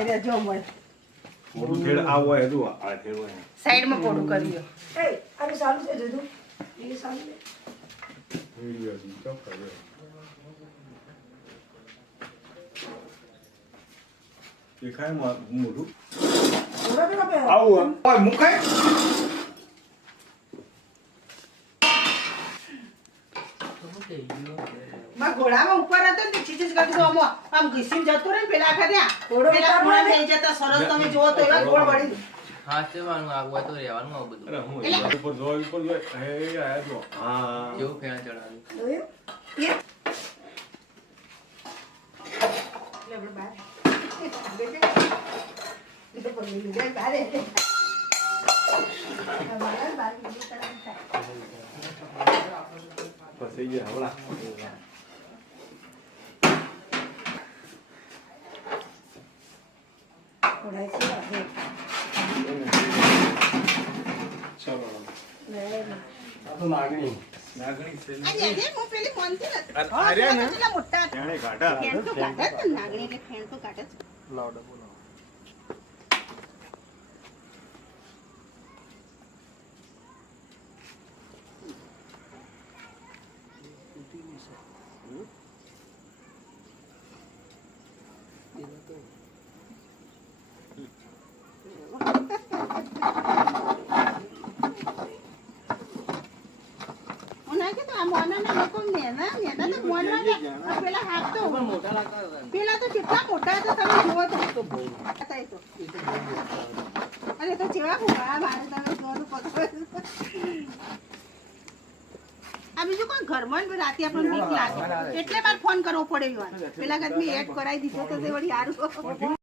એટલે જો મળ મોટું થેડ આવો હે જો આ થેડ હોય સાઈડમાં પોડું કર્યો એ આને સારું છે જુદું એ સારું છે વિડિયો દી તો કરે એ ખાય મોટું થોડા પેલા બે આવો ઓય મુખાય માં ઘોડામાં ઉપર હતો ને ચીચીસ કરતો આમ ઘસીમ જતો રહે પેલા આખા ત્યાં ઘોડો પેલા ઉતારવાનો ઘોડા ને? થઈ જતા સરસ તમે જોવો તો એવા ગોળ વળી હાચવાનું આગવા તો રહેવાનું આવું બધું અરે હું ઉપર જોઈ હે આયા જો હા કેવું ફેણા ચડાવ્યું જોયું લે આપણે બહાર બેટે એ તો પડી ગયું જાય બહાર બહાર બહાર બીજું તરફ થાય પછી જે હવળા થોડા છે હવે ચલો લે નાગણી છે આજે હું પેલી ફોનથી નથી અરે ને કેટલા મોટા જાણે કાઢા ફેણ તો કાઢે જ ને નાગણી એટલે ફેણ તો કાઢે જ લાવડે બોલો હું નાખી તો આ મોનાના લોકો મેના તો મોના પેલા હાથ તો મોટા લાગતા હતા પેલા તો કેટલા મોટા હતા તમે જુઓ તો હતા એ તો અરે તો જેવા ફૂગા મારે તમે જુઓ તો પકડ આ બીજું કોઈ ઘરમાં ને રાતે આપણને બીક લાગે એટલે મારે ફોન કરવો પડે પેલા કાંઈ એડ કરાવી દીધો તો તે વળી સારું